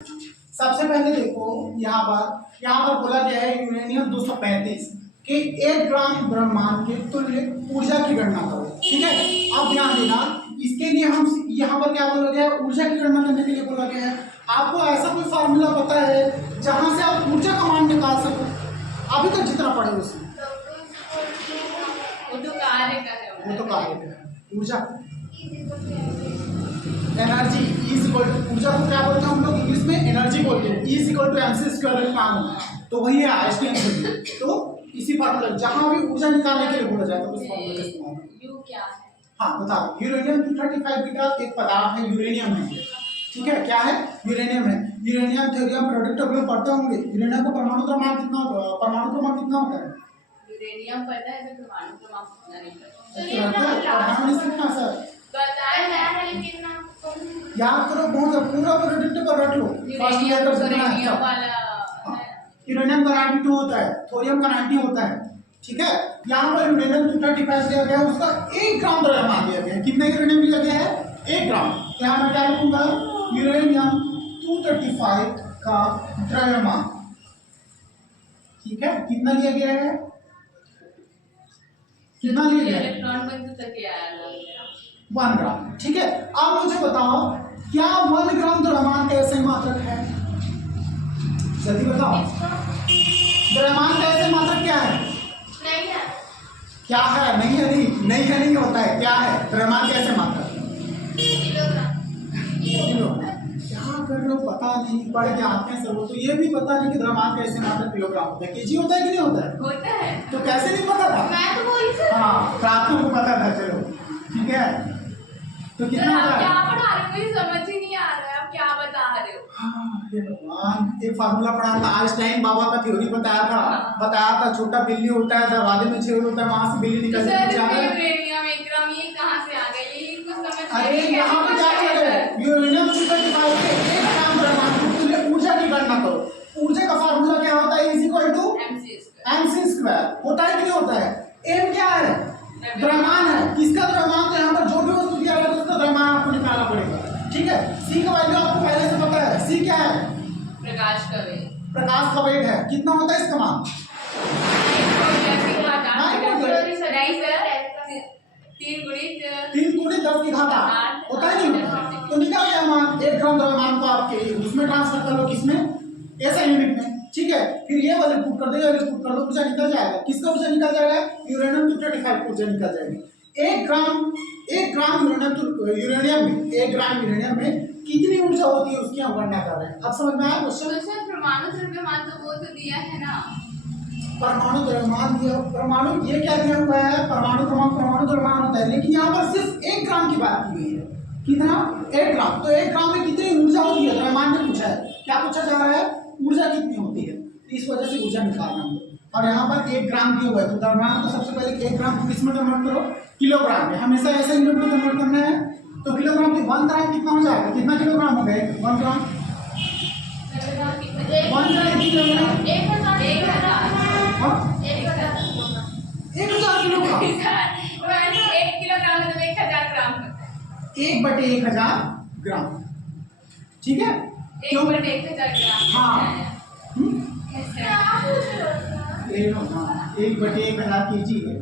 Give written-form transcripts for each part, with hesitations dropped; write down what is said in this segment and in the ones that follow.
सबसे पहले देखो यहाँ पर बोला गया है यूरेनियम 235 कि 1 ग्राम द्रव्यमान के तुल्य ऊर्जा की गणना करो। ठीक है, अब ध्यान देना, इसके लिए हम यहाँ पर क्या बोला गया है, ऊर्जा की गणना करने के लिए बोला गया है। आपको ऐसा कोई फार्मूला पता है जहां से आप ऊर्जा का मान निकाल सको? अभी तक जितना पढ़े उसमें वो तो कार्य का है। ऊर्जा एनर्जी इज इक्वल टू, ऊर्जा को क्या बोलते हैं हम लोग इंग्लिश में? एनर्जी बोलते हैं। Is equal to mc square काम होता है, तो वही है आइंस्टाइन। तो इसी फार्मूला जहां भी ऊर्जा निकालने के लिए बोला जाए तो उस फार्मूला का इस्तेमाल। यू क्या है? हाँ बताओ। यूरेनियम 235 बीटा एक पदार्थ है, यूरेनियम है। ठीक है, क्या है? यूरेनियम है। यूरेनियम थ्योरियम प्रोडक्ट हम लोग पढ़ते होंगे। यूरेनियम का परमाणु क्रमांक कितना होता है? यूरेनियम पता है, तो परमाणु क्रमांक कितना नहीं पता। परमाणु नहीं सीखना सर, बताया है लेकिन याद करो, बहुत पूरा प्रोडक्ट पर रख लो। यूरेनियम वाला यूरेनियम का 92 होता है, थोरियम का 90 होता है। ठीक है, यहाँ पर यूरेनियम 235 दिया गया है, उसका 1 ग्राम द्रव्यमान दिया गया है। कितना यूरेनियम दिया गया है? 1 ग्राम। यहाँ मैं क्या लिखूंगा? यूरेनियम 235 का द्रव्यमान। ठीक है, कितना लिया गया है? कितना लिया गया है? इलेक्ट्रॉन बंद तक आया 1 ग्राम। ठीक है, अब मुझे बताओ, क्या 1 ग्राम द्रव्यमान का ऐसे मात्रक है? जल्दी बताओ, द्रव्यमान का ऐसे मात्रक क्या है? नहीं है। क्या है? नहीं है, नहीं होता है। क्या है द्रव्यमान का ऐसे मात्रक? किलो। क्या कर रहे हो पता नहीं, पढ़ के आते हैं सब, तो ये भी पता नहीं कि द्रव्यमान का ऐसे मात्रक किलोग्राम होता है। केजी होता है कि नहीं होता है? होता है। तो कैसे नहीं पता था? मैं तो बोली सर। हाँ, रातों को पता था। चलो ठीक है, तो कितना होता है? क्या पढ़ा रहे हो? मुझे समझ ही नहीं आ रहा है, आप क्या बता रहे हो? हे भगवान, एक फार्मूला पढ़ा था आइंस्टाइन बाबा का, थ्योरी बताया था छोटा बिल्ली होता है, दरवाजे में छेद होता है, वहां से बिल्ली निकल जाती है। यूरेनियम 1 ग्राम ये कहां से आ गया? ये कुछ समझ अरे यहाँ पे क्या कर रहे हो? यूरेनियम 235 के 1 ग्राम द्रव्यमान के तुल्य ऊर्जा की गणना करो। ऊर्जा का फार्मूला क्या होता है? Is equal to mc square. होता है कि नहीं होता है? m क्या है? द्रव्यमान है। किसका द्रव्यमान? तो यहाँ पर जो भी वस्तु दिया गया है उसका द्रव्यमान आपको निकालना पड़ेगा। ठीक है, c का वैल्यू आपको पहले से पता है। c क्या है? प्रकाश का वेग। प्रकाश का वेग है। कितना होता है इसका मान? 3 गुणे 10 की घात 8 होता है नहीं? तो निकल गया मान। 1 ग्राम द्रव्यमान को आपके उसमें ट्रांसफर कर लो, किसमें? ऐसा यूनिट में। ठीक है, फिर ये वाले पुट कर दो, ये वाले पुट कर दो, ऊर्जा निकल जाएगा। किसका ऊर्जा निकल जाएगा? यूरेनियम 235 ऊर्जा निकल जाएगी। 1 ग्राम यूरेनियम में कितनी ऊर्जा होती है उसकी हम गणना कर रहे हैं। अब समझ में आया क्वेश्चन? परमाणु द्रव्यमान तो वो तो दिया है ना। परमाणु द्रव्यमान दिया, परमाणु ये क्या दिया हुआ है? परमाणु क्रमांक परमाणु द्रव्यमान होता है, लेकिन यहाँ पर सिर्फ 1 ग्राम की बात की गई है। कितना? 1 ग्राम। तो 1 ग्राम में कितनी ऊर्जा होती है द्रव्यमान में पूछा है। क्या पूछा जा रहा है? ऊर्जा कितनी होती है, इस वजह से ऊर्जा निकालना है। और यहाँ पर 1 ग्राम दिया हुआ है, तो द्रव्यमान को सबसे पहले 1 ग्राम को किसमें कन्वर्ट करो? किलोग्राम में। हमेशा ऐसे यूनिट में कन्वर्ट करना है। तो किलोग्राम की 1 ग्राम कितना हो जाएगा? कितना किलोग्राम हो गए? 1 ग्राम 1 ग्राम किलोग्राम 1000 किलोग्राम। 1 किलोग्राम मतलब 1000 ग्राम। 1/1000 ग्राम। ठीक है, 1/1000 ग्राम। हाँ 1/1000 केजी है।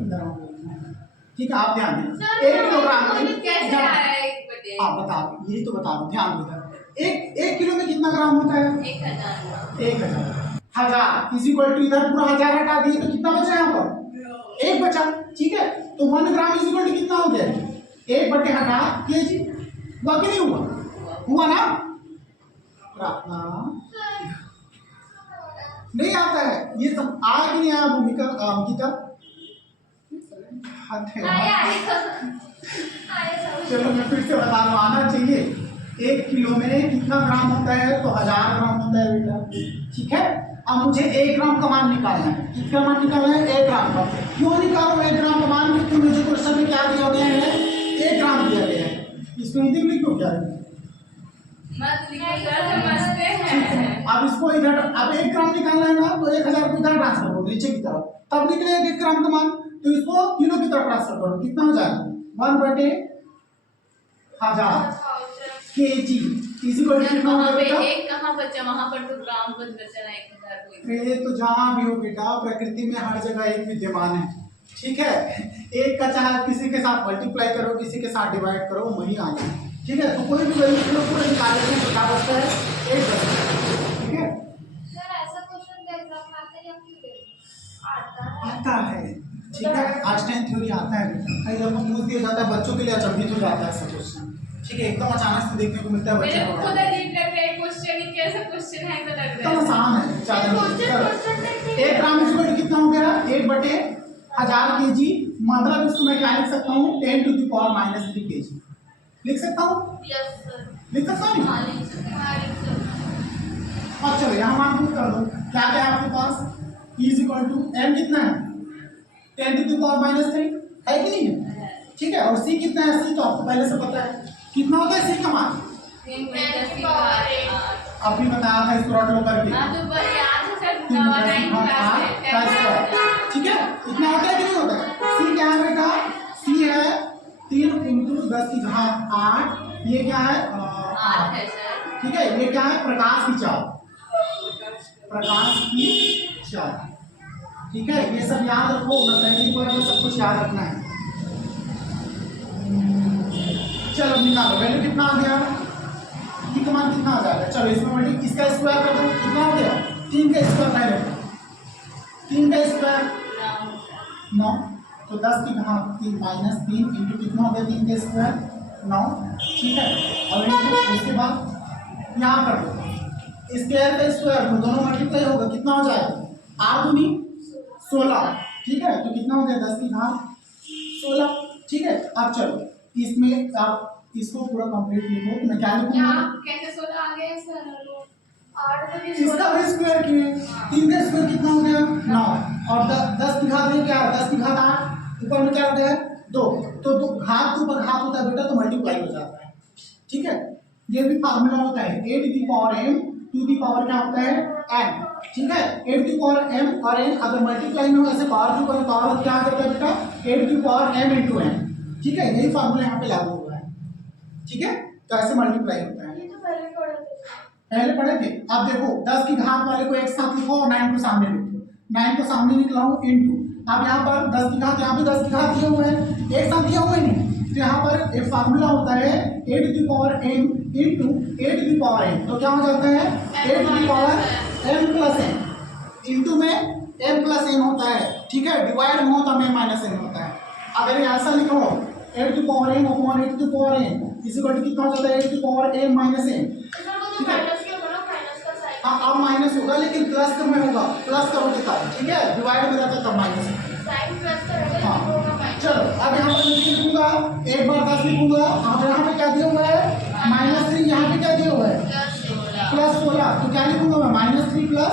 ठीक है, आप ध्यान दें। 1 किलोग्राम में कैसे आ रहा है? 1/1000। आप बता दो, यही तो बता दो, ध्यान दो। 1 किलो में कितना ग्राम होता है? 1000। हजार इज इक्वल टू, इधर पूरा 1000 हटा दिए तो कितना बचा यहाँ पर? 1 बचा। ठीक है, तो 1 ग्राम इज इक्वल टू कितना हो गया? 1/1000 केजी। हुआ कि नहीं हुआ? हुआ ना? नहीं आता है ये सब, आया कि नहीं आया भूमिका अंकिता? चलो मैं फिर से बता रहा हूँ, आना चाहिए। 1 किलो में कितना ग्राम होता है? तो 1000 ग्राम होता है बेटा। ठीक है, अब मुझे 1 ग्राम का मान निकालना है। कितना मान निकालना है? 1 ग्राम का। क्यों निकालो 1 ग्राम का मान? क्योंकि मुझे क्वेश्चन में क्या दिया गया है? 1 ग्राम दिया गया है। इसको हिंदी में लिखो क्या है? अब इसको इधर, अब 1 ग्राम निकालना है ना, तो 1000 को इधर ट्रांसफर करो नीचे की तरफ, तब निकलेगा 1 ग्राम का मान। तो इसको किलो की तरफ ट्रांसफर करो, कितना हो जाएगा? 1/1000 केजी इसी को कितना वहाँ होगा पे बेटा? एक कहाँ बचा, वहाँ पर तो ग्राम पद बचा ना 1000 कोई। ये तो जहाँ भी हो बेटा, प्रकृति में हर जगह एक विद्यमान है, ठीक है। एक का चाहे किसी के साथ मल्टीप्लाई करो, किसी के साथ डिवाइड करो, वही आना है, ठीक है। तो कोई भी वैल्यू पूरे निकालने में क्या बचता है? 1 बचता है, ठीक है। सर ऐसा क्वेश्चन एग्जाम में आता है या क्यों दे आता है, ठीक है। आइंस्टाइन थ्योरी आता है बेटा, कई जब पूछ दिया जाता है बच्चों के लिए अचंभित हो जाता है ऐसा क्वेश्चन, ठीक है। एकदम अचानक से देखने को मिलता है मेरे बच्चे को खुद अजीब लग रहा है क्वेश्चन, ही कैसा क्वेश्चन है, ऐसा लग एकदम रहा है। आसान है। चलो, 1 ग्राम इक्वल कितना हो गया? 1/1000 kg। मतलब इसको मैं क्या लिख सकता हूँ? 10 to the power -3 kg लिख सकता हूँ, यस सर। लिख सकता हूँ। हाँ लिख सकते हैं, हाँ लिख सकते हैं। और चलो यहाँ मान पुट कर दो, क्या क्या है आपके पास? E is equal to m कितना है? 10 to the power -3 है कि नहीं है? ठीक है। और C कितना है? C तो आपको पहले से पता है कितना होता है C का मान। 3 में 10 की पावर 8। अभी बताया था इसको रट लो करके। हाँ तो बस याद है सर, 3 9 8 का क्लास स्क्वायर, में। ठीक है। इतना होता है कि नहीं होता है? C क्या है बेटा? C है 3 × 10 की घात 8। ये क्या है? 8 है सर। ठीक है। ये क्या है? प्रकाश की चाल, प्रकाश की चाल, ठीक है। ये सब याद रखो, मैं पहली बार में सब कुछ याद रखना है। चलो निकालो, वैल्यू कितना आ गया? ई का मान कितना आ जाएगा? चलो इसमें मल्टी, इसका स्क्वायर कर दो, कितना हो गया? 3 का स्क्वायर पहले, 3 का स्क्वायर 9, तो 10 की घात 3 -3 इंटू कितना हो गया? 3 का स्क्वायर 9, ठीक है। और इंटू उसके बाद यहाँ कर दो, स्क्वायर का स्क्वायर दोनों मल्टीप्लाई होगा, कितना हो जाएगा? 8 दूनी 16, ठीक है। तो कितना हो गया? 10 की घात 16, ठीक है। अब चलो इसमें आप इसको पूरा कंप्लीट लिखो, तो मैं क्या लिखूंगा? यहाँ कैसे 16 आ गए सर? 8 बजे इसका भी स्क्वायर किए, 3 का स्क्वायर कितना हो गया? 9, और 10 की घात में क्या है? 10 की घात 8, ऊपर में क्या हो गया? 2। तो घात के ऊपर घात होता है बेटा, तो मल्टीप्लाई हो जाता है, ठीक है। ये भी फार्मूला होता है, 8 to the power m to the power क्या होता है? n, ठीक है। 8 to the power m और n अगर मल्टीप्लाई में हो, ऐसे पावर के ऊपर पावर क्या करता है बेटा? 8 to the power m into n, ठीक है। यही फार्मूला यहाँ पे लागू हुआ है, ठीक है। तो ऐसे मल्टीप्लाई होता है, ये तो पहले पढ़ा था। पहले पढ़े थे। अब देखो 10 की घात वाले को एक साथ लिखो और 9 को सामने लिखो, 9 को सामने निकलाऊं इनटू, अब यहाँ पर 10 की घात, यहाँ पे 10 की घात दिए हुए हैं, एक साथ दिया हुआ है नहीं, तो यहाँ पर एक फार्मूला होता है 8 to the power m into 8 to the power n, तो क्या हो जाता है? 8 to the power m plus n, into में m plus n होता है, ठीक है। डिवाइड में होता है -n होता है। अगर ये ऐसा लिखो 8 to the power m upon 8 to the power n इसी को कितना हो जाता है? 8 to the power m minus n, तो माइनस के बना, माइनस का साइन। हाँ अब माइनस होगा, लेकिन प्लस में होगा, प्लस करोगे तब, ठीक है। डिवाइड में रहता तब माइनस। साइन प्लस का रहेगा, हाँ। तो होगा माइनस। चलो अब यहाँ पर मैं लिखूंगा, एक बार 10 लिखूंगा, अब यहाँ पे क्या दिया हुआ है? -3, यहाँ पे क्या दिया हुआ है? प्लस 16। +16, तो क्या लिखूंगा मैं? -3 +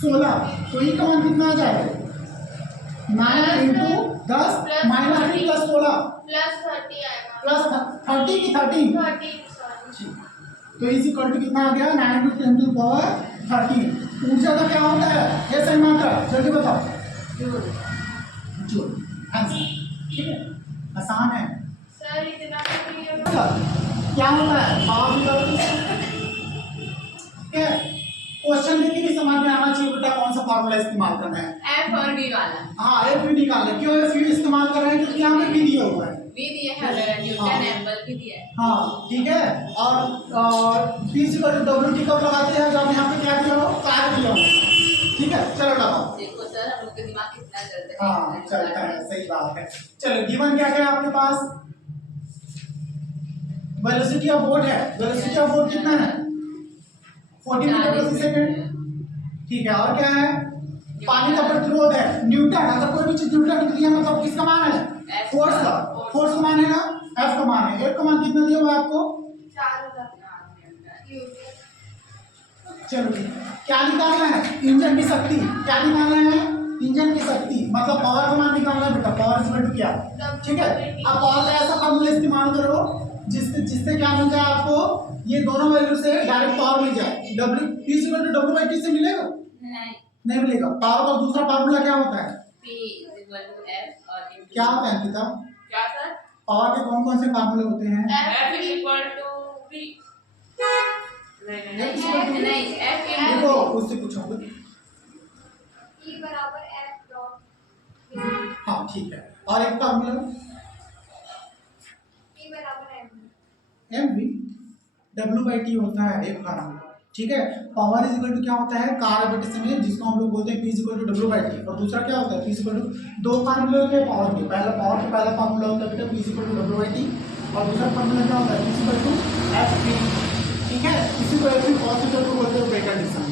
16, तो ई का मान कितना आ जाएगा? 9 × 10 -3 + 16 प्लस 30 आएगा। +30 की 13, 30 सॉरी। तो इस इक्वल टू कितना आ गया? 9 × 10 to the power 13। ऊर्जा का क्या होता है? ये सही मात्रा, जल्दी बताओ। जूल, आंसर, ठीक है। आसान है। सर इतना तो क्लियर हो। क्या होता है? पावर विदाउट, ठीक है। क्वेश्चन देख के भी समझ में आना चाहिए बेटा कौन सा फार्मूला इस्तेमाल करना है। F और V वाला। हाँ एफ भी निकालना है। क्यों एफ भी इस्तेमाल कर रहे हैं? क्योंकि यहाँ पे भी दिया हुआ है। V दिया है, न्यूटन एम्पल भी दिया है। हाँ ठीक है। और P equal to W T कब लगाते हैं? जब यहाँ पे क्या दिया हो? कार्य दिया हो, ठीक है। चलो लगाओ। देखो सर हम लोग का दिमाग कितना चलता है। हाँ चलता है, सही बात है। चलो गिवन क्या क्या है आपके पास? वेलोसिटी ऑफ बोट है। वेलोसिटी ऑफ बोट कितना है? 40 मीटर प्रति सेकंड, ठीक है। और क्या है? पानी का प्रतिरोध है न्यूटन। अगर कोई भी चीज न्यूटन की है मतलब किसका मान है? फोर्स का, फोर्स का मान है ना, एफ का मान है। एफ का मान कितना दिया हुआ है आपको? 4000। चलो क्या निकालना है? इंजन की शक्ति। क्या निकालना है? इंजन की शक्ति, मतलब पावर का मान निकालना है बेटा। पावर इक्वल टू क्या, ठीक है। अब पावर का ऐसा फॉर्मूला इस्तेमाल करो जिससे जिससे क्या मिल जाए आपको? ये दोनों वैल्यू से डायरेक्ट पावर मिल जाए। W P equal to W by T से मिलेगा? नहीं मिलेगा। पावर का दूसरा फॉर्मूला क्या होता है? P इक्वल टू F और into क्या होता है अंकिता? क्या सर? पावर के कौन कौन से फार्मूले होते हैं? F इक्वल टू V नहीं F देखो उससे पूछोगे। E बराबर F डॉट हाँ ठीक है, और एक फार्मूला E बराबर M M V W by T होता है एक फार्मूला, ठीक है। पावर इज इक्वल टू क्या होता है, कार बटे समय, जिसको हम लोग बोलते हैं P is equal to W by T, और दूसरा क्या होता है पी इज इक्वल टू, दो फार्मूले होते हैं पावर के, पहला पावर का पहला फार्मूला होता है बेटा P is equal to W by T, और दूसरा फार्मूला क्या होता है P is equal to F P, ठीक है। इसी को एफ पी पॉजिटिव को बोलते हैं ब्रेकर कंडीशन।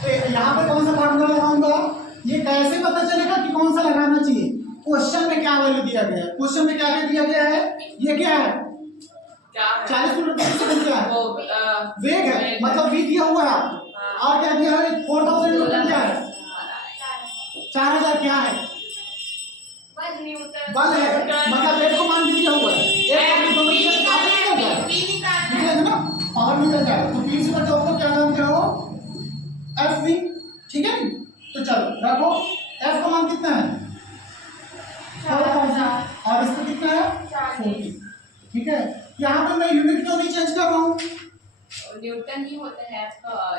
तो यहाँ पर कौन सा फार्मूला लगाऊंगा, ये कैसे पता चलेगा कि कौन सा लगाना चाहिए, क्वेश्चन में क्या वैल्यू दिया गया है, क्वेश्चन में क्या दिया गया है, ये क्या है 40 किलोमीटर प्रति सेकंड क्या है, वेग है, मतलब वी दिया हुआ है आपको, और क्या दिया है 4000 न्यूटन क्या है, 4000 क्या है, बल न्यूटन बल है, मतलब वेग को मान भी दिया हुआ है, एक और दो निकल जाएगा ना, पावर निकल जाएगा। तो पी से बटे आपको क्या जानते हो एफ वी, ठीक है। तो चलो रखो एफ का मान कितना है 4000 और इसका कितना है 40, ठीक है। यहाँ पे मैं यूनिट क्यों नहीं चेंज कर रहा हूँ, न्यूटन ही होता है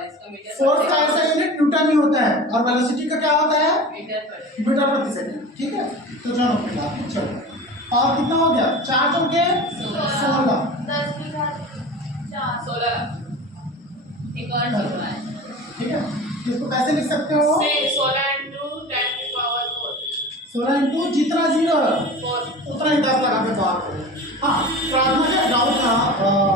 इसका मीटर फोर्स का ऐसा यूनिट न्यूटन ही होता है, और वेलोसिटी का क्या होता है मीटर मीटर प्रति सेकंड, ठीक है। तो चलो चलो और कितना हो गया 4 चौके 16, 10 की घात 4 16 एक और चीज है ठीक है। इसको कैसे लिख सकते हो 16 into 10 की पावर 16 इंटू जितना जीरो है 4 उतना ही 10 लगा के बात करो। हाँ प्रार्थना का डाउट था,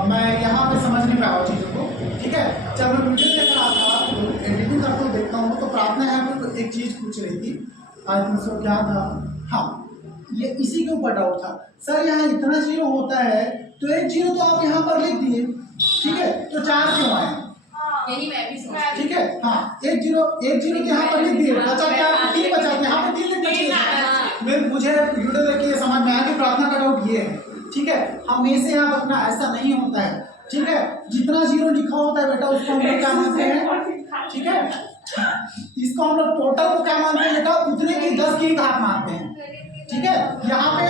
मैं यहाँ पे समझ नहीं पाया चीज़ों को, ठीक है। जब मैं वीडियो देख रहा था तो एडिटिंग करते हुए देखता हूँ तो प्रार्थना यहाँ पे एक चीज़ पूछ रही थी, आज उसको क्या था, हाँ ये इसी के ऊपर डाउट था, सर यहाँ इतना जीरो होता है तो एक जीरो तो आप यहाँ पर लिख दिए, ठीक है, तो 4 क्यों आए, यही मैं भी सोचती ठीक है। हाँ एक जीरो यहाँ पर लिख दिए, बचा क्या 3 बचा, यहाँ पे 3 लिखना चाहिए। मैं मुझे वीडियो देख के समझ में आया कि प्रार्थना का डाउट ये है, ठीक है। हमेशा याद रखना ऐसा नहीं होता है, ठीक है। जितना जीरो लिखा होता है बेटा उसको हम लोग क्या मानते हैं, ठीक है। इसको हम लोग टोटल को क्या मानते हैं बेटा, उतने की 10 की घात मानते हैं, ठीक है। यहाँ पे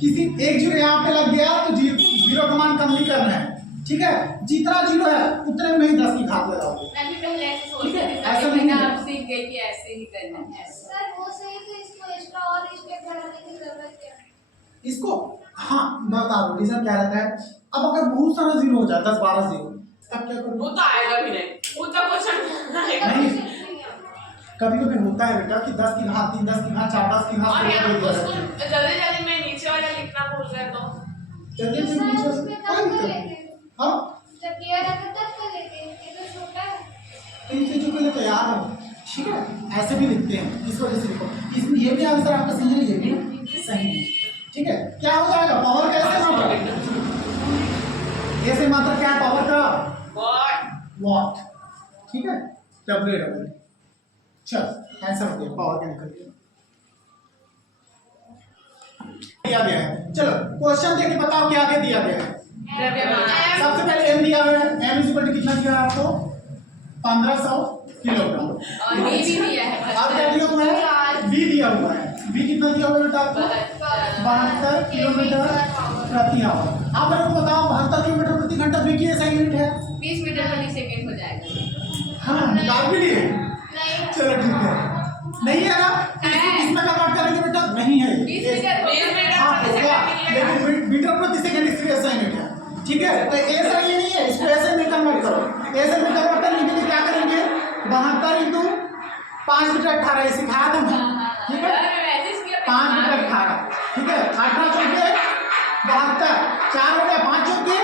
किसी एक जीरो यहाँ पे लग गया तो जीरो का मान कम नहीं करना है, ठीक है। जितना जीरो है उतने में ही 10 की घात लगाओगे, मैं भी पहले ऐसे ठीक सोचती है, थी ऐसा लेकिन नहीं है। आप सीख गए कि ऐसे ही करना है ऐसे। सर वो सही तो इसको एक्स्ट्रा और स्टेप बढ़ाने की जरूरत क्या है इसको हाँ बता दो रीजन क्या रहता है, अब अगर बहुत सारा जीरो हो जाए 10-12 जीरो तब क्या करोगे, वो तो आएगा भी नहीं, वो तो क्वेश्चन नहीं कभी कभी होता है बेटा कि 10 की घात 3, 10 की घात 4, 10 की घात और 16 यार दे दिया उसको जाता है। जल्दी जल्दी में नीचे वाला लिखना भूल गए तो चलिए तो फिर सर नीचे उसमें कोई तब कर दिक्कत नहीं। लेते हाँ जब किया रहता तब कर लेते ये तो छोटा है तो इन चीजों के लिए तैयार हो, ठीक है। ऐसे भी लिखते हैं, इस वजह से लिखो, इसमें ये भी आंसर आपका सही है, ये भी सही है, ठीक है। क्या हो जाएगा पावर कैसे मात्रा, ऐसे मात्रा क्या है पावर का वॉट, ठीक है। डब्ल्यू डब्ल्यू चल आंसर हो गया, पावर का निकल गया, दिया गया है। चलो क्वेश्चन देख के बताओ क्या आगे दिया गया है। सबसे पहले एम दिया हुआ है, एम इज इक्वल टू कितना दिया है आपको 1500 किलोग्राम, और ये भी दिया है अब क्या दिया हुआ है वी दिया हुआ है, वी कितना दिया हुआ है बेटा आपको 72 किलोमीटर प्रति आवर। आप मेरे को बताओ 72 किलोमीटर प्रति घंटा वी की ऐसा यूनिट है, 20 मीटर प्रति सेकंड हो जाएगा। हाँ निकाल भी लिए, नहीं चलो ठीक है, नहीं है ना इसमें कन्वर्ट करेंगे बेटा, नहीं है 20 मीटर हाँ होगा, लेकिन मीटर प्रति सेकंड इसलिए ऐसा यूनिट है, ठीक है। तो ऐसा ये नहीं है, इसको ऐसे में कन्वर्ट करो, ऐसे में कन्वर्ट करने के लिए क्या करेंगे 72 इंटू 5 मीटर 18 सिखाया था मैं, ठीक है। 5 मीटर 18, ठीक है, 18 चौके 72, 4 हो गया, 5 चौके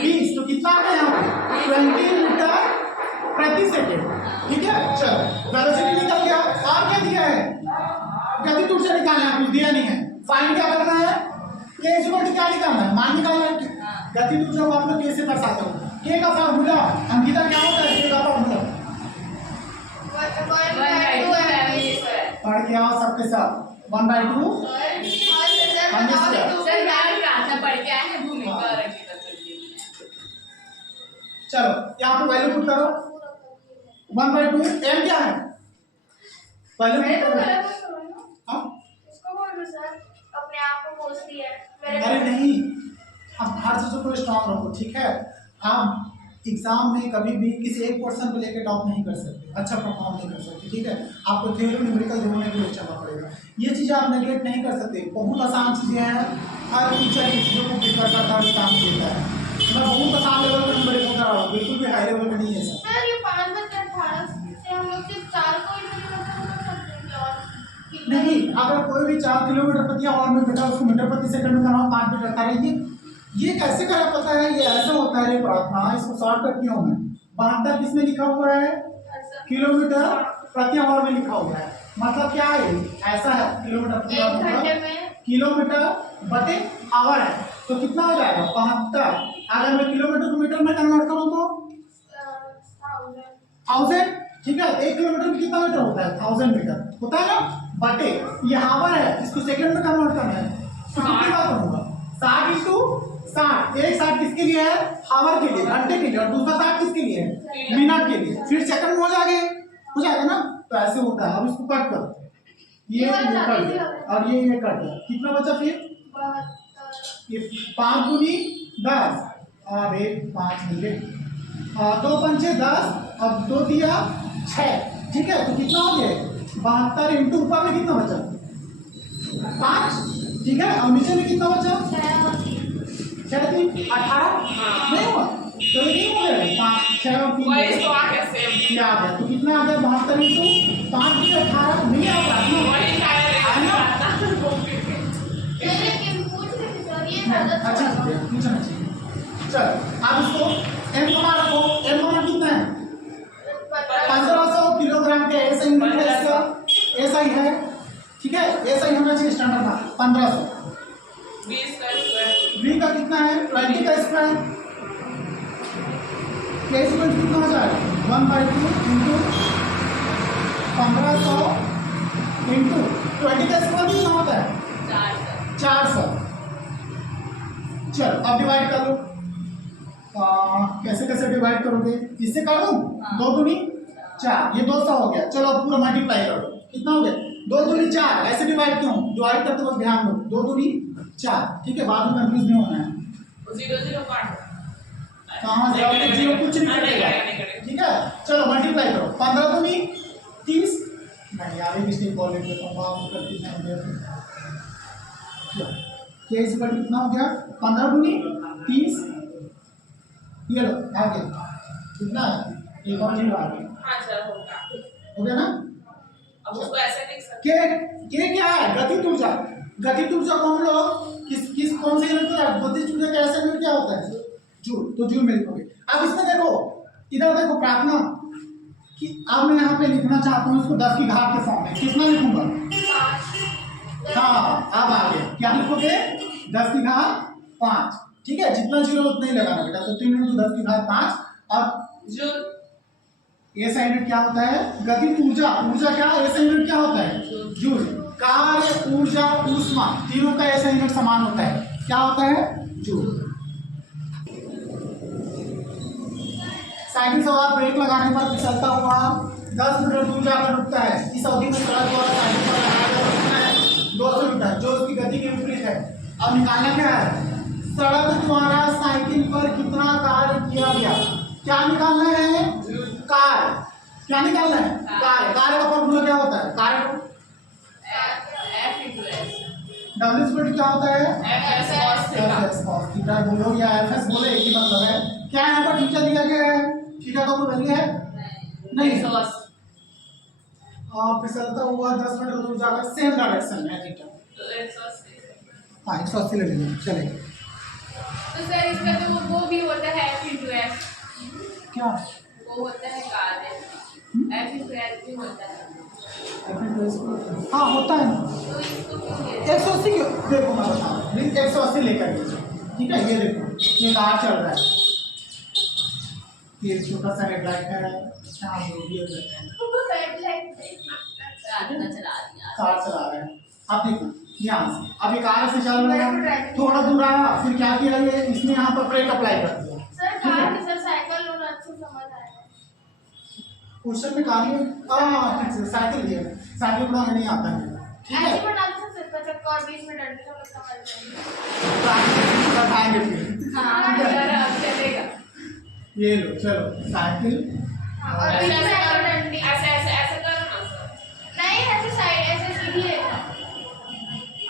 20, तो कितना आ गया यहाँ पे 20 मीटर प्रति सेकंड, ठीक है। चलो वेलोसिटी निकल गया, और क्या दिया है गति दूर से निकालना है, कुछ दिया नहीं है। फाइंड क्या करना है के इज इक्वल टू क्या निकालना है, मान निकालना है, गति दूर से को आप लोग के से दर्शाते हो, के का फार्मूला अंकिता क्या होता है, के का फार्मूला पढ़ के आओ सबके साथ 1/2 चलो यहाँ पे वैल्यू पुट करो 1/2 एम क्या है वैल्यू पुट करो, हाँ इसको बोल दो सर अपने आप को पूछती है अरे नहीं, आप हर चीजों को स्ट्रॉन्ग रखो, ठीक है। आप एग्जाम में कभी भी किसी एक पर्सन को लेकर टॉप नहीं कर सकते, अच्छा परफॉर्म नहीं कर सकते, ठीक है। आपको थ्योरी न्यूमेरिकल दोनों में भी चलना पड़ेगा। ये चीज़ें आप नेगलेक्ट नहीं कर सकते, बहुत आसान चीज़ें हैं। हर टीचर इन चीज़ों को प्रिफर करता है, काम देता है। मैं बहुत आसान लेवल पर नंबर लेकर आ रहा हूँ, बिल्कुल भी हाई लेवल पर नहीं है सर। सर ये 5 बजे 18 से हम लोग सिर्फ 4 को इंटरव्यू कर सकते हैं और नहीं, अगर कोई भी 4 किलोमीटर प्रति आवर में बेटा उसको मीटर प्रति सेकंड में कराओ, 5 मीटर करता रहिए। ये कैसे करा पता है? ये ऐसा होता है प्रार्थना, इसको शॉर्ट कर क्यों है? 72 किसमें लिखा हुआ है? किलोमीटर प्रति आवर में लिखा हुआ है। मतलब क्या है? ऐसा है किलोमीटर प्रति आवर, 1 घंटे में किलोमीटर बटे आवर है, तो कितना हो जाएगा? 72। अगर मैं किलोमीटर को मीटर में कन्वर्ट करूँ तो 1000, ठीक है। 1 किलोमीटर में कितना मीटर होता है? 1000 मीटर होता है ना, बटे ये आवर है, इसको सेकंड में कन्वर्ट करना है, तो कितनी बार होगा? 60 इंटू 60। एक 60 किसके लिए है? आवर के लिए, घंटे के लिए, और दूसरा 60 किसके लिए है? मिनट के लिए। फिर सेकंड में हो जाएगा ना, तो ऐसे होता है। अब इसको कट कर, ये कट दिया और ये कट दिया, कितना बचा फिर? ये 5 दूनी 10 और 1 5 मिले, 2 पंचे 10 और 2 दिया 6, ठीक है। तो कितना हो गया? 72 इंटू ऊपर में कितना बचा? 5, ठीक है। और नीचे में कितना बचा? 6 3 18 नहीं हुआ, तो ये नहीं हो गया। 5 6 और 3 वही तो आ गया सेम। क्या आ गया? तो कितना आ गया? 72 इंटू 5 भी 18 नहीं आ रहा है वही लेकिन पूछ रहे थे सर ये ज्यादा अच्छा पूछना चाहिए। चल अब इसको एम मान रखो, एम मान कितना है? 1500 किलोग्राम के ऐसा यूनिट है इसका, ऐसा ही है, ठीक है। ऐसा ही होना चाहिए स्टैंडर्ड का 1500। 20 का स्क्वायर, v का कितना है? 20 का स्क्वायर, k स्क्वायर कितना हो जाएगा? 1/2 इंटू 1500 इंटू 20 का स्क्वायर कितना होता है? 400। चलो अब डिवाइड कर लो। कैसे कैसे डिवाइड करोगे? इससे कर दूं? 2 दूनी 4, ये 200 हो गया। चलो अब पूरा मल्टीप्लाई करो, कितना हो गया? 2 दूनी 4। ऐसे डिवाइड क्यों? डिवाइड करते वक्त ध्यान दो, 2 दूनी 4, ठीक है। बाद में कंफ्यूज नहीं होना है। 0 काट कहाँ जाओगे? 0 कुछ नहीं कटेगा, ठीक है। चलो मल्टीप्लाई करो, 15 दूनी 30, नहीं यार ये मिस्टेक बोल रहे थे, हम करते हैं। के इक्वल कितना हो गया? 15 दूनी 30, ये लो आ गया, कितना है? एक और जीरो आ गया, हाँ सर होगा, हो गया ना। अब उसको ऐसे लिख सकते के क्या है? गतिज ऊर्जा। गतिज ऊर्जा को हम लोग किस कौन से यूनिट में? गतिज ऊर्जा का ऐसा यूनिट क्या होता है? जूल, तो जूल में लिखोगे। अब इसमें देखो, इधर देखो प्रार्थना कि अब मैं यहाँ पे लिखना चाहता हूँ इसको 10 की घात के फॉर्म में, कितना लिखूंगा? हाँ अब आ गया, क्या लिखोगे? 10 की घात 5, ठीक है। जितना जीरो उतना ही लगाना बेटा, तो 3 × 10 की घात 5। अब जूल, ऐसा यूनिट क्या होता है? गतिज ऊर्जा। ऊर्जा क्या? ऐसा यूनिट क्या होता है? जूल। कार्य, ऊर्जा, ऊष्मा, तीनों का ऐसा यूनिट समान होता है, क्या होता है? जूल। साइकिल सवार ब्रेक लगाने पर फिसलता हुआ 10 मीटर दूर जाकर रुकता है। इस अवधि में सड़क द्वारा साइकिल पर लगाया रुकना है 200 मीटर, जो उसकी गति के विपरीत है। अब निकालना क्या है? सड़क द्वारा साइकिल पर कितना कार्य किया गया, क्या निकालना है? कार्य। क्या निकालना है? कार्य। कार्य का फॉर्मूला क्या होता है? कार्य W स्क्वायर क्या होता है? FS cos थीटा बोलो या FS बोले, एक ही मतलब है। क्या यहाँ पर थीटा दिया गया है? थीटा का कोई वैल्यू है? नहीं। फिसलता हुआ 10 मीटर दूर जाकर सेम डायरेक्शन है थीटा, हाँ 180 ले लेंगे, चलेगा। तो सर इसका तो वो भी होता है F क्या वो होता है कार्य, F भी होता है, हाँ होता है ना। तो इसको क्यों दिया? 180 क्यों? देखो मैं बता रहा हूँ, 180 लेकर लीजिए, ठीक है। ये देखो ये कार चल रहा है, ये छोटा सा हेडलाइट है, यहाँ जो भी है कार चला रहे हैं। अब देखो यहाँ से, अब ये कार से चल रहा है, थोड़ा दूर आया, फिर क्या किया? ये इसने यहाँ पर ब्रेक अप्लाई कर दिया। सर कार की सर साइकिल और अच्छे समझ आएगा। क्वेश्चन में कार्य ठीक से साइकिल दिया, साइकिल बनाना नहीं आता है, ठीक है। ऐसे बना सकते हैं चक्कर और 20 मिनट में सब लोग समझ जाएंगे। बताएंगे फिर, हाँ यार अब चलेगा। ये लो चलो साइकिल और ऐसे बीच ऐसे में करो, डंडी। ऐसे ऐसे ऐसे करो ना सर। नहीं ऐसे साइड ऐसे सीधी लेना।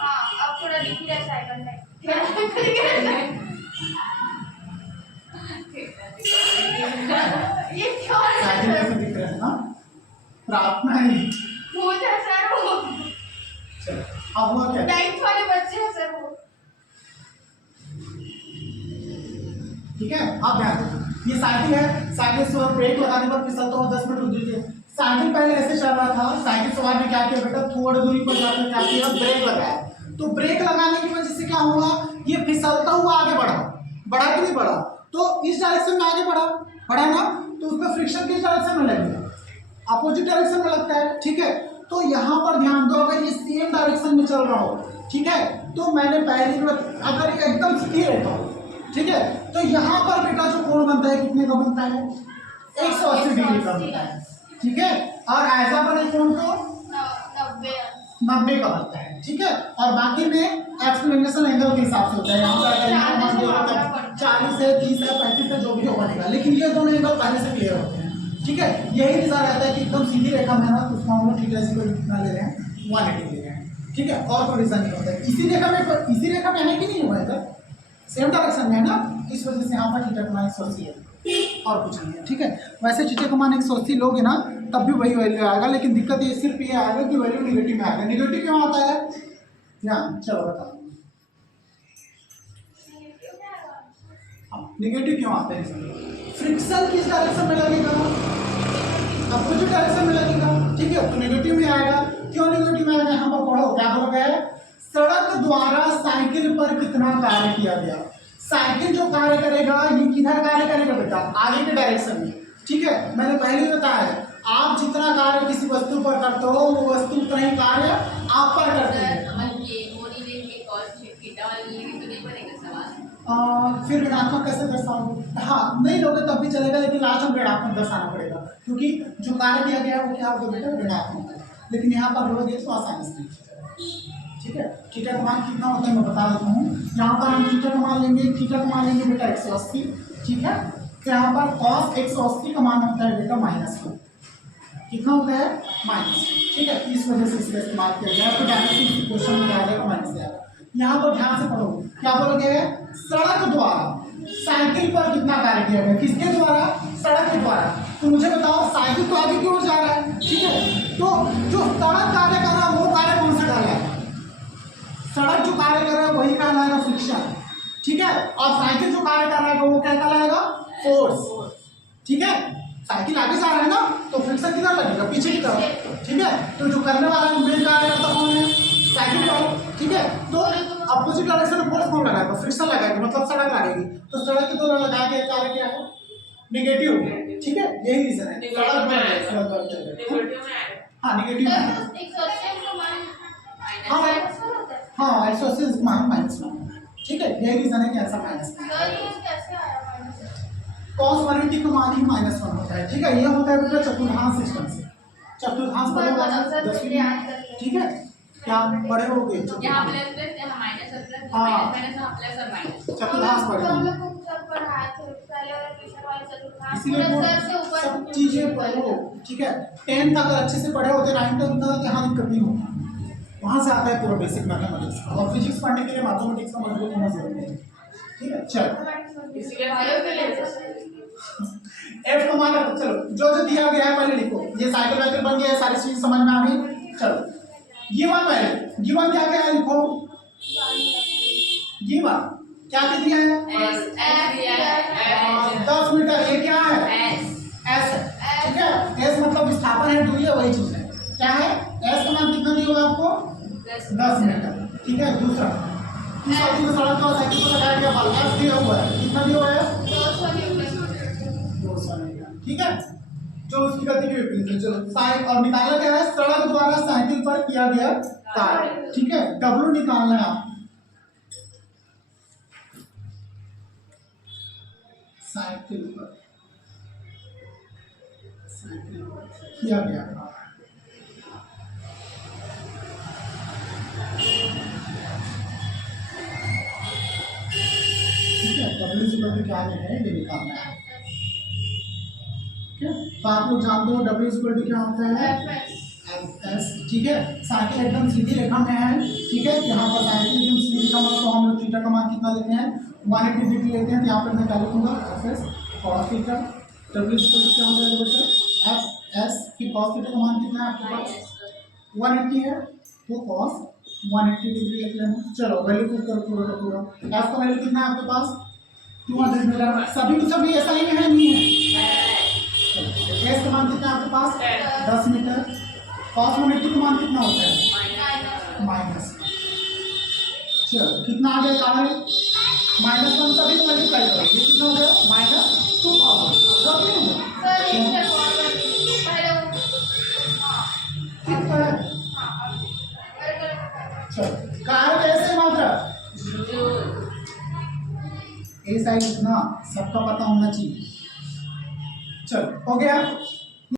हाँ अब थोड़ा दिख रहा है साइकिल में। ये क्यों साइकिल ऐसे दिख रहा है ना, प्रार्थना ही। भूत है सर वो। चलो अब हुआ क्या? 9th वाले बच्चे हैं सर वो। ठीक है, आप ध्यान दो, ये साइकिल है, साइकिल से ब्रेक लगाने पर फिसलता हुआ 10 मिनट रुक दीजिए। साइकिल पहले ऐसे चल रहा था, साइकिल सवार ने क्या किया बेटा, थोड़ी दूरी पर जाकर क्या किया, ब्रेक लगाया। तो ब्रेक लगाने की वजह से क्या हुआ, ये फिसलता हुआ आगे बढ़ा, बढ़ा कि नहीं बढ़ा? तो इस डायरेक्शन में आगे बढ़ा, बढ़ा ना, तो उसमें फ्रिक्शन किस डायरेक्शन में लगेगा, अपोजिट डायरेक्शन में लगता है। ठीक है, तो यहाँ पर ध्यान दो, अगर ये सेम डायरेक्शन में चल रहा हो, ठीक है, तो मैंने पहले अगर ये एकदम सीधे रहता हो, ठीक है, तो यहाँ पर बेटा जो कोण बनता है कितने का बनता है, 180 डिग्री का बनता है। ठीक है, और ऐसा पर कोण तो 90 का बनता है। ठीक है, और बाकी में एक्सप्लेनेशन एंगल के हिसाब से होता है, यहाँ पर 40 है, 30 है, 35 है, जो भी हो बनेगा, लेकिन ये दोनों एंगल पहले से क्लियर होते हैं। ठीक है, यही रीजन रहता है कि एकदम सीधी रेखा में ना, तो उसका हम लोग ठीक है कितना ले रहे हैं, 180 ले रहे हैं। ठीक है, और कोई रीजन नहीं होता है। इसी रेखा में है कि नहीं हुआ है, सेम डायरेक्शन में है ना, इस वजह से यहाँ पर थीटा का मान 180 है, और कुछ नहीं है। ठीक है, वैसे थीटा का मान 180 लोगे ना तब भी वही वैल्यू आएगा, लेकिन दिक्कत ये सिर्फ ये आएगा कि वैल्यू निगेटिव में आएगा। निगेटिव क्यों आता है, ध्यान चलो बताओ, निगेटिव क्यों आता है? फ्रिक्शन किस डायरेक्शन में लगेगा, अपोजिट डायरेक्शन में लगेगा। ठीक है, तो निगेटिव में आएगा। क्यों निगेटिव में आएगा, यहाँ पर पढ़ो क्या बोला गया है, सड़क द्वारा साइकिल पर कितना कार्य किया गया। साइकिल जो कार्य करेगा ये किधर कार्य करेगा बेटा, आगे के डायरेक्शन में। ठीक है, मैंने पहले ही बताया है, आप जितना कार्य किसी वस्तु पर करते हो वो वस्तु उतना ही कार्य आप पर करते हैं। फिर ऋणात्मक कैसे दर्शाओगे? हाँ नहीं लोगे तब भी चलेगा, लेकिन लास्ट में ऋणात्मक दर्शाना पड़ेगा, क्योंकि जो कार्य किया गया है वो क्या होगा बेटा, ऋणात्मक है। लेकिन यहाँ पर लोगे तो आसानी से। ठीक है, थीटा का मान कितना होता है मैं बता देता हूँ। यहाँ पर हम थीटा का मान लेंगे, थीटा का मान लेंगे बेटा 180। ठीक है, तो यहाँ पर cos 180 का मान होता है बेटा -2। कितना होता है, माइनस। ठीक है, इस वजह से इसका इस्तेमाल किया गया है, तो डायरेक्टली क्वेश्चन में क्या आएगा, माइनस आएगा। यहाँ पर ध्यान से पढ़ो, क्या बोलोगे, सड़क द्वारा साइकिल पर कितना कार्य किया गया, किसके द्वारा, सड़क के द्वारा। तो मुझे बताओ साइकिल तो आगे की ओर जा रहा है। ठीक है, तो जो सड़क कार्य कर रहा है वो कार्य कौन सा कार्य है, सड़क जो कार्य कर रहा है वही कहलाएगा फ्रिक्शन। ठीक है, और साइकिल जो कार्य कर रहा है वो क्या कहलाएगा, फोर्स। ठीक है, साइकिल आगे जा रहा है ना, तो फ्रिक्शन किधर लगेगा, पीछे की तरफ। ठीक है, तो जो करने वाला है मेन कार्य करता कौन है, साइकिल वाला। ठीक है, तो अपोजिट डायरेक्शन में फोर्स कौन लगाएगा, फ्रिक्शन लगाएगा, मतलब सड़क लगेगी। तो सड़क के द्वारा लगाया गया कार्य क्या है, निगेटिव। ठीक है, यही रीजन है, सड़क हाँ निगेटिव है। हाँ 180 मान -1। ठीक है, यही रीजन है कि ऐसा माइनस। cos 180 का मान ही -1 होता है। ठीक है, ये होता है बेटा चतुर्थांश सिस्टम से। चतुर्थांश पढ़े होगा 10वीं में। ठीक है, क्या पढ़े होगे, यहाँ प्लस प्लस यहाँ माइनस और प्लस हाँ। माइनस यहाँ प्लस और माइनस। चतुर्थांश पढ़े होंगे, इसीलिए वो सब चीजें पढ़ो। ठीक है, 10th अगर अच्छे से पढ़े होते 9th तक यहाँ दिक्कत नहीं होता, वहाँ से आता है पूरा बेसिक मैथमेटिक्स। और फिजिक्स पढ़ने के लिए मैथमेटिक्स का मजबूत होना जरूरी है। ठीक है, चलो एफ को मान रखो। चलो जो जो दिया गया है पहले लिखो, ये साइकिल वाइकिल बन गया है, सारी चीज समझ में आ गई। चलो गिवन पहले, गिवन क्या क्या है लिखो, गिवन क्या क्या दिया है, 10 मीटर। ये क्या है, एस है। ठीक है, एस मतलब विस्थापन है, दूरी है, वही चीज है। क्या है, एस का मान कितना दिया हुआ आपको, 10 मीटर। ठीक है, दूसरा चीज सड़क का साइकिल को लगाया गया बल, एस दिया हुआ है, कितना दिया हुआ है, 200 मीटर। ठीक है, जो उसकी गति के विपरीत है। चलो साइकिल और निकालना क्या है, सड़क द्वारा साइकिल पर किया गया कार्य। ठीक है, डब्ल्यू निकालना है आप, साइकिल पर किया गया कार्य। ठीक है, डब्ल्यू से क्या है ये निकालना है। ठीक है, तो आप लोग जानते हो W इक्वल टू क्या होता है, एस। ठीक है, साइकिल एकदम सीधी रेखा में है। ठीक है, यहाँ पर साइकिल एकदम सीधी रेखा में, तो हम लोग थीटा का मान कितना लेते हैं, 180 डिग्री लेते हैं। तो यहाँ पर मैं क्या लिखूंगा, F S cos theta. W equal to क्या हो जाएगा बच्चा, एफ एस की कॉस थीटा का मान कितना है आपके पास, 180 है, तो कॉस 180 डिग्री लिख लेना। चलो वैल्यू पुट कर पूरा का पूरा। एफ का वैल्यू कितना है आपके पास, 200 मीटर। सभी के सभी ऐसा ही है, नहीं है। एस का मान कितना है आपके पास, 10 मीटर। कॉस 180 का मान कितना होता है, माइनस। चलो कितना आ गया कारण, -1 सभी को मल्टीप्लाई करो, ये कितना हो गया, -2000। सब नहीं होगा सर एक सेकंड और कर दीजिए पहले वो कितना है। चलो कारक ऐसे मात्रा ए साइड इतना सबका पता होना चाहिए। चलो हो गया।